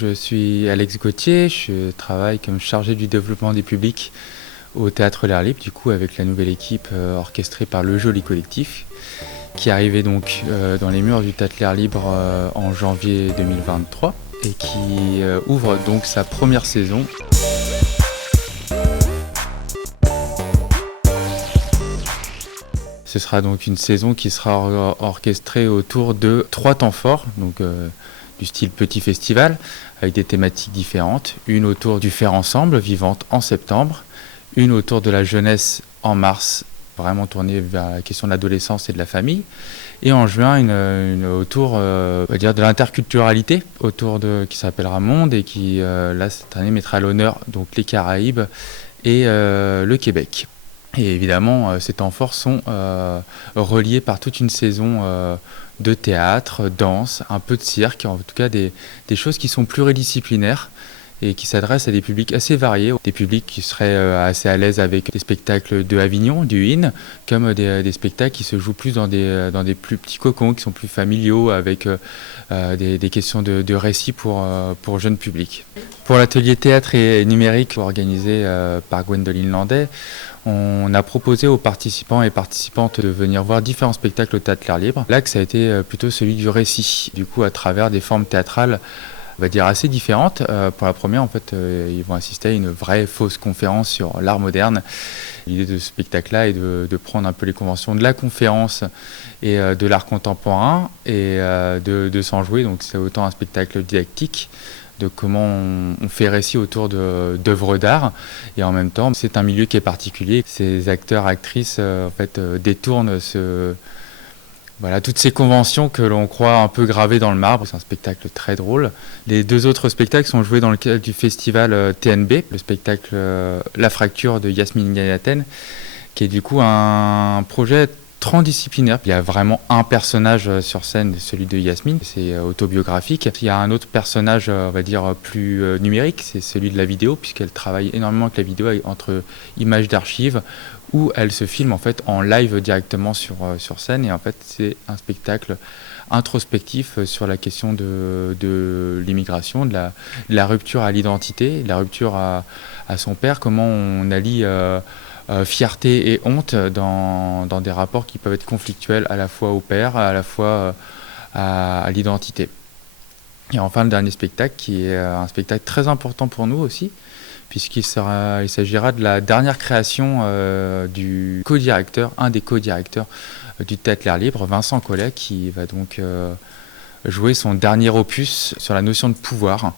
Je suis Alex Gauthier, je travaille comme chargé du développement des publics au Théâtre L'Air Libre, du coup avec la nouvelle équipe orchestrée par le Joli Collectif, qui est arrivé donc dans les murs du Théâtre L'Air Libre en janvier 2023 et qui ouvre donc sa première saison. Ce sera donc une saison qui sera orchestrée autour de 3 temps forts, donc du style petit festival, avec des thématiques différentes. Une autour du faire ensemble, vivante en septembre. Une autour de la jeunesse en mars, vraiment tournée vers la question de l'adolescence et de la famille. Et en juin, une autour on va dire de l'interculturalité, qui s'appellera Monde et qui, là, cette année, mettra à l'honneur donc, les Caraïbes et le Québec. Et évidemment, ces temps forts sont reliés par toute une saison de théâtre, danse, un peu de cirque, en tout cas des choses qui sont pluridisciplinaires et qui s'adressent à des publics assez variés, des publics qui seraient assez à l'aise avec des spectacles de Avignon, du IN, comme des spectacles qui se jouent plus dans des plus petits cocons, qui sont plus familiaux, avec des questions de récit pour jeunes publics. Pour l'atelier théâtre et numérique organisé par Gwendoline Landais, on a proposé aux participants et participantes de venir voir différents spectacles au Théâtre L'Air Libre. L'axe a été plutôt celui du récit, du coup à travers des formes théâtrales, on va dire assez différentes. Pour la première, en fait, ils vont assister à une vraie fausse conférence sur l'art moderne. L'idée de ce spectacle-là est de prendre un peu les conventions de la conférence et de l'art contemporain et de s'en jouer. Donc c'est autant un spectacle didactique, de comment on fait récit autour d'œuvres d'art, et en même temps c'est un milieu qui est particulier. Ces acteurs, actrices en fait détournent toutes ces conventions que l'on croit un peu gravées dans le marbre. C'est un spectacle très drôle. Les 2 autres spectacles sont joués dans le cadre du festival TNB, le spectacle La Fracture de Yasmine Gayatène, qui est du coup un projet transdisciplinaire. Il y a vraiment un personnage sur scène, celui de Yasmine, c'est autobiographique. Il y a un autre personnage, on va dire, plus numérique, c'est celui de la vidéo, puisqu'elle travaille énormément avec la vidéo, entre images d'archives, où elle se filme en fait en live directement sur scène. Et en fait, c'est un spectacle introspectif sur la question de l'immigration, de la rupture à l'identité, de la rupture à son père, comment on allie fierté et honte dans des rapports qui peuvent être conflictuels à la fois au père, à la fois à l'identité. Et enfin, le dernier spectacle, qui est un spectacle très important pour nous aussi, puisqu'il s'agira de la dernière création du co-directeur, un des co-directeurs du Théâtre L'Air Libre, Vincent Collet, qui va donc jouer son dernier opus sur la notion de pouvoir,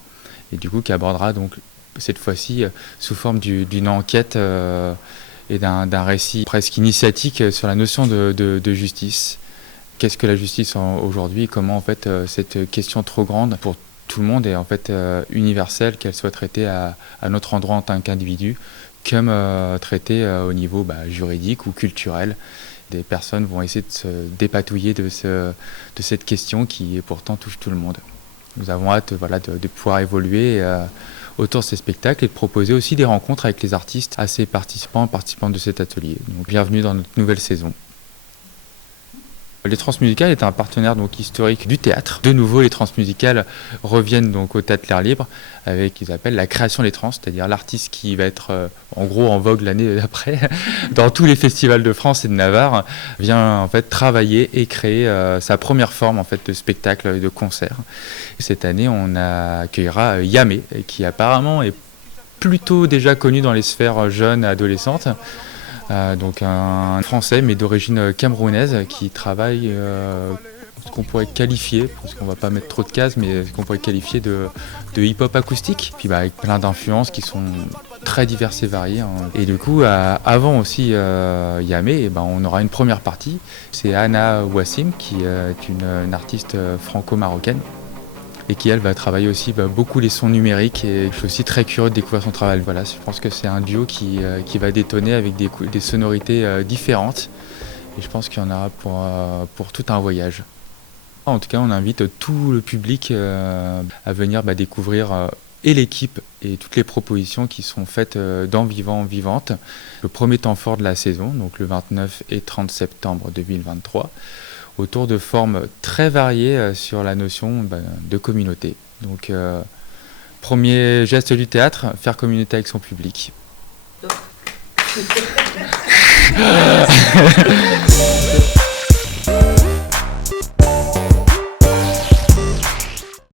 et du coup qui abordera donc cette fois-ci sous forme d'une enquête et d'un récit presque initiatique sur la notion de justice. Qu'est-ce que la justice aujourd'hui? Comment en fait cette question trop grande pour tout le monde est en fait universelle, qu'elle soit traitée à notre endroit en tant qu'individu, comme traitée au niveau juridique ou culturel. Des personnes vont essayer de se dépatouiller de cette question qui pourtant touche tout le monde. Nous avons hâte de pouvoir évoluer autour de ces spectacles et de proposer aussi des rencontres avec les artistes à ces participants et participantes de cet atelier. Donc, bienvenue dans notre nouvelle saison. Les Transmusicales est un partenaire donc historique du théâtre. De nouveau, les Transmusicales reviennent donc au Théâtre L'Air Libre avec ce qu'ils appellent la création des trans, c'est-à-dire l'artiste qui va être en gros en vogue l'année d'après dans tous les festivals de France et de Navarre, vient en fait travailler et créer sa première forme en fait de spectacle et de concert. Cette année, on accueillera Yamé, qui apparemment est plutôt déjà connu dans les sphères jeunes et adolescentes. Donc un Français mais d'origine camerounaise qui travaille ce qu'on pourrait qualifier, parce qu'on va pas mettre trop de cases, mais ce qu'on pourrait qualifier de hip-hop acoustique, puis avec plein d'influences qui sont très diverses et variées. Et du coup, avant aussi Yamé, on aura une première partie. C'est Anna Wassim, qui est une artiste franco-marocaine, et qui elle va travailler aussi beaucoup les sons numériques, et je suis aussi très curieux de découvrir son travail. Voilà, je pense que c'est un duo qui va détonner avec des sonorités différentes, et je pense qu'il y en aura pour tout un voyage. En tout cas, on invite tout le public à venir découvrir et l'équipe et toutes les propositions qui sont faites dans Vivant Vivante. Le premier temps fort de la saison, donc le 29 et 30 septembre 2023. Autour de formes très variées sur la notion de communauté. Donc premier geste du théâtre, faire communauté avec son public.